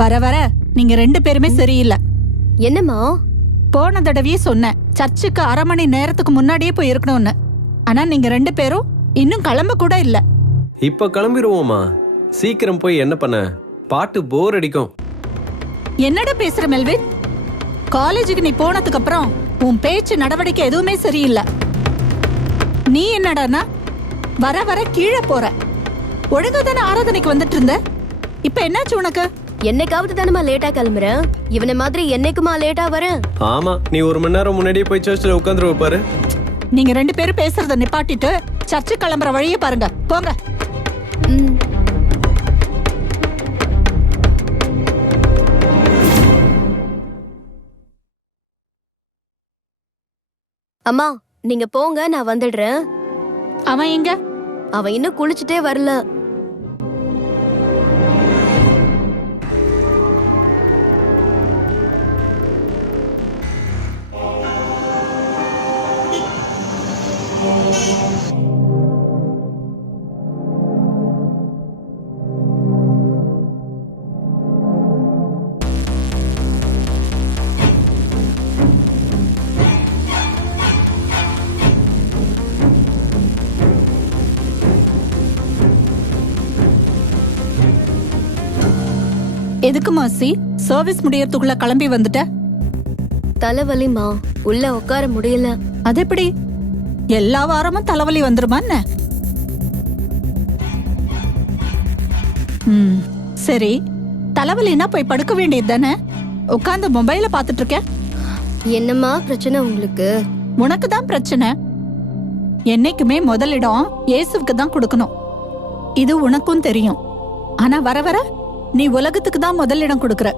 வர வர நீங்க ரெண்டு பேருமே சரியில்லை. என்னம்மா? போன தடவையே சொன்னேன். சர்ச்சுக்கு அரை மணி நேரத்துக்கு முன்னாடியே போய் இருக்கணும்னு ஆனா நீங்க ரெண்டு பேரும் இன்னும் கிளம்ப கூட இல்ல. இப்ப கிளம்பிடுவோமா சீக்கிரம் போய் என்ன பண்ண? பாட்டு போர் அடிக்கும். என்னடா பேசுற மெல்வின்? காலேஜுக்கு நீ போனதுக்கு அப்புறம் உன் பேச்சு நடவடிக்கை எதுவுமே சரியில்லை. நீ என்னடானா வர வர கீழே போற. ஒழுங்கா தானே ஆராதனைக்கு வந்துட்டு இருந்த? இப்ப என்னாச்சு உனக்கு? என்னைக்காவது தானம்மா லேட்டா கிளம்புறேன் இவனை மாதிரி என்னைக்குமா லேட்டா வரேன் ஆமா நீ ஒரு மணி நேரம் முன்னாடியே போய் சர்ச்சில் உட்காந்துரு பாரு. நீங்க ரெண்டு பேரும் பேசுறத நிப்பாட்டிட்டு சர்ச்சு கிளம்புற வழியை பாருங்க. போங்க. ம். அம்மா நீங்க போங்க நான் வந்துடுறேன். அவன் எங்க? அவன் இன்னும் குளிச்சுட்டே வரல. எதுக்கு மாசி? சர்வீஸ் முடியறதுக்குள்ள கிளம்பி வந்துட்ட? தலைவலிமா உள்ள உட்கார முடியல. அது எப்படி எல்லா வாரமும் தலைவலி வந்துருமா என்ன? ம் சரி. தலைவலின்னா போய் படுக்க வேண்டியது தானே? உட்காந்து மொபைல பாத்துட்டு இருக்க என்னம்மா பிரச்சனை உங்களுக்கு? உனக்கு தான் பிரச்சனை. என்னைக்குமே முதலிடம் இயேசுவுக்கு தான் கொடுக்கணும். இது உனக்கும் தெரியும். ஆனா வர வர நீ உலகத்துக்கு தான் முதலிடம் கொடுக்கற.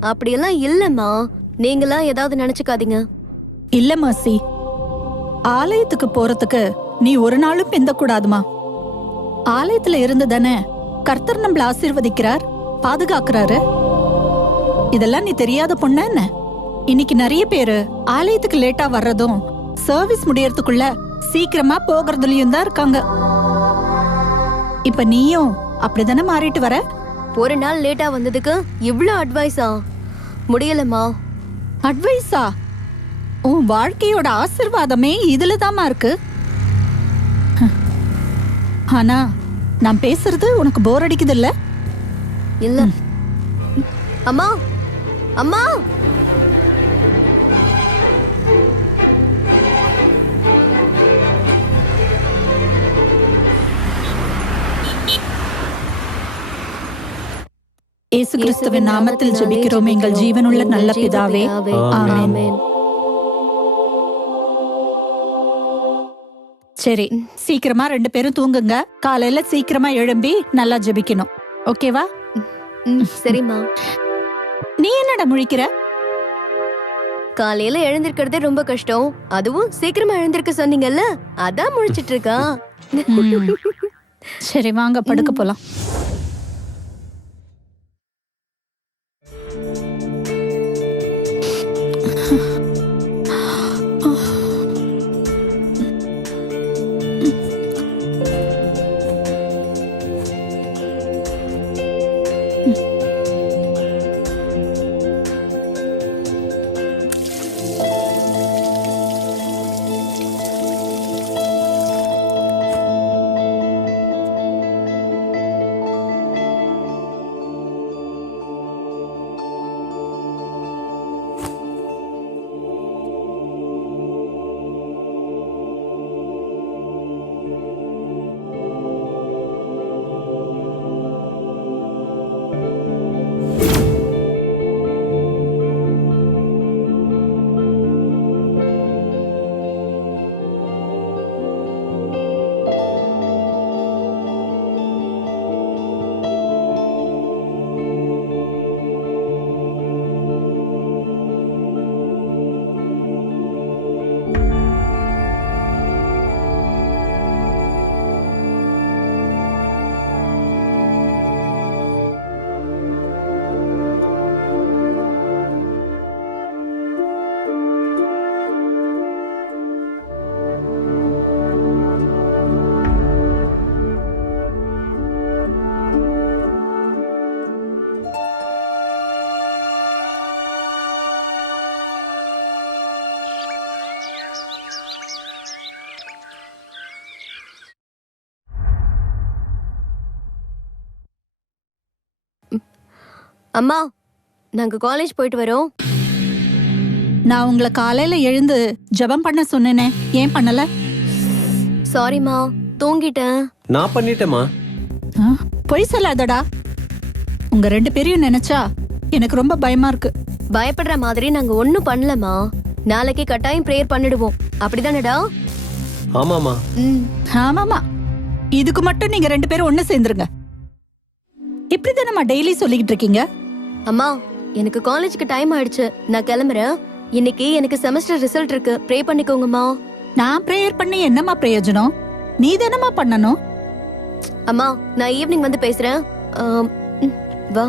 அப்படியெல்லாம் இல்லம்மா. நீங்களா ஏதாவது நினைச்சுக்காதீங்க. இல்ல மாசி. ஆலயத்துக்கு போறதுக்கு நீ ஒரு நாளும் பிந்த கூடாதுமா ஆலயத்துல இருந்து தானே கர்த்தர் நம்மள ஆசீர்வதிக்கிறார் பாதுகாக்கிறாரு. இதெல்லாம் நீ தெரியாத பொண்ணு என்ன? இன்னைக்கு நிறைய பேரு ஆலயத்துக்கு லேட்டா வர்றதும் சர்வீஸ் முடியறதுக்குள்ள சீக்கிரமா போகிறதுலயும் தான் இருக்காங்க. இப்ப நீயும் அப்படிதானே மாறிட்டு வர? ஒரு நாள் லேட்டா வந்ததுக்கு இவ்ளோ அட்வைஸா முடியலம்மா. அட்வைஸா உன் வாழ்க்கையோட ஆசிர்வாதமே இதுலதாம்மா இருக்கு. ஹம். ஆனா நான் பேசுறது உனக்கு போர் அடிக்குது இல்ல. இல்ல அம்மா. அம்மா. இயேசு கிறிஸ்துவின் நாமத்தில் ஜெபிக்கிறோம். எங்கள் ஜீவனுள்ள நல்ல பிதாவே. ஆமென். சரி சீக்கிரமா ரெண்டு பேரும் தூங்குங்க. காலையில சீக்கிரமா எழும்பி நல்லா ஜெபிக்கணும். ஓகேவா? சரிம்மா. நீ என்னடா முழிக்கிற? காலையில எழுந்திருக்கிறதே ரொம்ப கஷ்டம். அதுவும் சீக்கிரமா எழுந்திருக்க சொன்னீங்கல்ல அதான் முழிச்சிட்டு இருக்கா. சரி வாங்க படுக்க போலாம். அம்மா நாங்க காலேஜ் போயிட்டு வரோம். நான் உங்களை காலையில எழுந்து ஜெபம் பண்ண சொன்னேனே ஏன் பண்ணல? சாரிம்மா தூங்கிட்டேன். நான் பண்ணிட்டேம்மா. ஆ, பொய் சொல்லாதடா. உங்க ரெண்டு பேரையும் நினைச்சா எனக்கு ரொம்ப பயமா இருக்கு. பயப்படுற மாதிரி நாங்க ஒண்ணும் பண்ணலம்மா. நாளைக்கு கட்டாயம் ப்ரேயர் பண்ணிடுவோம். அப்படிதானடா? ஆமாம்மா. ம். ஆமாமா இதுக்கு மட்டும் நீங்க ரெண்டு பேரும் ஒண்ணு சேர்ந்துருங்க. இப்படிதானம்மா டெய்லி சொல்லிக்கிட்டு இருக்கீங்க? அம்மா எனக்கு காலேஜுக்கு டைம் ஆயிடுச்சு. நான் கிளம்புறேன். இன்னைக்கு எனக்கு செமஸ்டர் ரிசல்ட் இருக்கு. ப்ரே பண்ணிக்கோங்கம்மா. நான் ப்ரேயர் பண்ணி என்னம்மா பிரயோஜனம்? நீ தானம்மா பண்ணணும்? அம்மா நான் ஈவினிங் வந்து பேசுறேன். ஆம், ம், வா.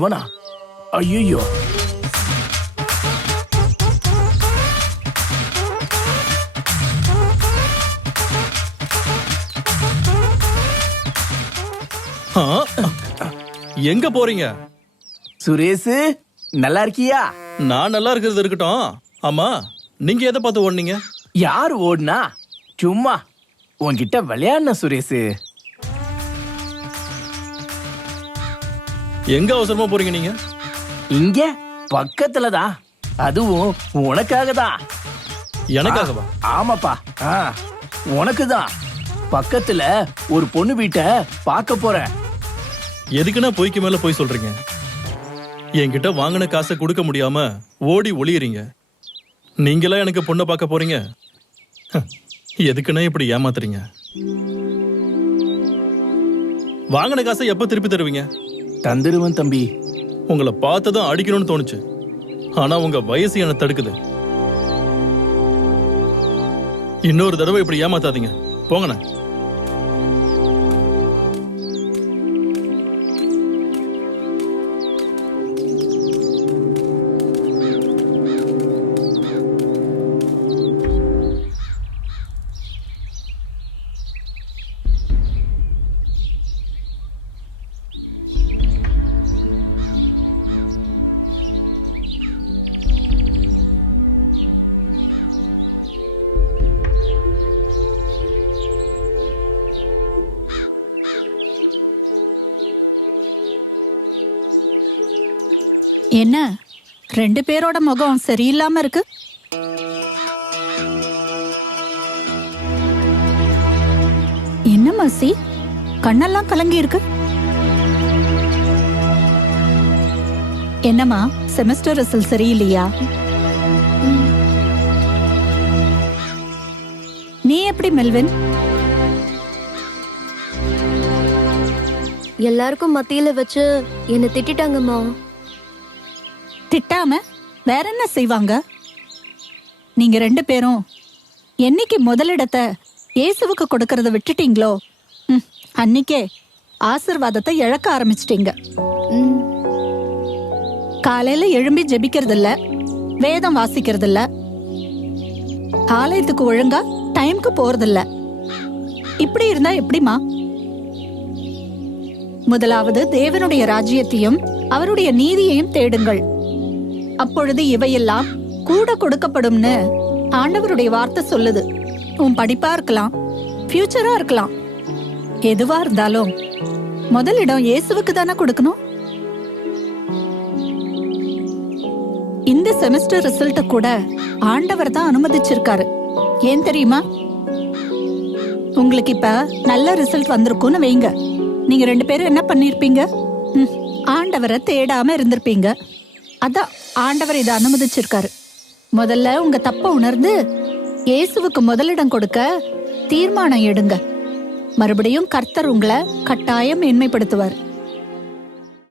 இவனா? ஐயோ? எங்க போறீங்க? சுரேஷ் நல்லா இருக்கியா? நான் நல்லா இருக்கிறது இருக்கட்டும். ஆமா நீங்க எதை பார்த்து ஓடுனீங்க? யார் ஓடுனா? சும்மா. உன்கிட்ட விளையாடின சுரேஷ் எங்க அவசரமா போறீங்க நீங்க? இங்க பக்கத்துல தான் அதுவும் உனக்காக தான் எனக்காகவா ஆமாப்பா. ஆ உனக்கு தான் பக்கத்துல ஒரு பொண்ணு வீட்டை பார்க்க போறேன். எதுக்குன்னா பொய்க்கு மேல போய் சொல்றீங்க? என்கிட்ட வாங்கின காசை கொடுக்க முடியாம ஓடி ஒளியறீங்க. நீங்களா எனக்கு பொண்ணை பார்க்க போறீங்க? எதுக்குன்னா இப்படி ஏமாத்துறீங்க? வாங்கின காசை எப்ப திருப்பி தருவீங்க? தந்துருவன் தம்பி. உங்களை பார்த்ததும் அடிக்கணும்னு தோணுச்சு. ஆனா உங்க வயசு என்ன தடுக்குது. இன்னொரு தடவை இப்படி ஏமாத்தாதீங்க. போங்கண்ணா. என்ன? ரெண்டு பேரோட முகம் சரியில்லாம இருக்கு. என்ன மாசி? கண்ணெல்லாம் கலங்கி இருக்கு. என்னம்மா செமஸ்டர் ரிசல்ட் சரியில்லையா? நீ எப்படி மெல்வின்? எல்லாருக்கும் மத்தியில வச்சு என்ன திட்டாங்கம்மா திட்டாம வேற என்ன செய்வாங்க? நீங்க ரெண்டு பேரும் என்னைக்கு முதலிடத்தை இயேசுவுக்கு கொடுக்கறத விட்டுட்டீங்களோ? ம், ஆசிர்வாதத்தை இழக்க ஆரம்பிச்சிட்டீங்க. ம். காலையில எழும்பி ஜெபிக்கிறது இல்ல வேதம் வாசிக்கிறது இல்ல ஆலயத்துக்கு ஒழுங்கா டைம்க்கு போறது இல்ல இப்படி இருந்தா எப்படிமா முதலாவது தேவனுடைய ராஜ்யத்தையும் அவருடைய நீதியையும் தேடுங்கள். அப்பொழுது இவையெல்லாம் கூட கொடுக்கப்படும்னு ஆண்டவருடைய வார்த்தை சொல்லுது. உன் படிப்பா இருக்கலாம் ஃபியூச்சரா இருக்கலாம். எதுவா இருந்தாலும் முதலிடம் இயேசுவுக்கு தானே கொடுக்கணும்? இந்த செமஸ்டர் ரிசல்ட்ட கூட ஆண்டவர் தான் அனுமதிச்சிருக்காரு. ஏன் தெரியுமா? உங்களுக்கு இப்ப நல்ல ரிசல்ட் வந்திருக்கும்னு வைங்க. நீங்க ரெண்டு பேரும் என்ன பண்ணிருப்பீங்க? ம், ஆண்டவரை தேடாம இருந்திருப்பீங்க. அதான் ஆண்டவர் இதை அனுமதிச்சிருக்காரு. முதல்ல உங்க தப்ப உணர்ந்து இயேசுவுக்கு முதலிடம் கொடுக்க தீர்மானம் எடுங்க. மறுபடியும் கர்த்தர் உங்களை கட்டாயம் மேன்மைப்படுத்துவார்.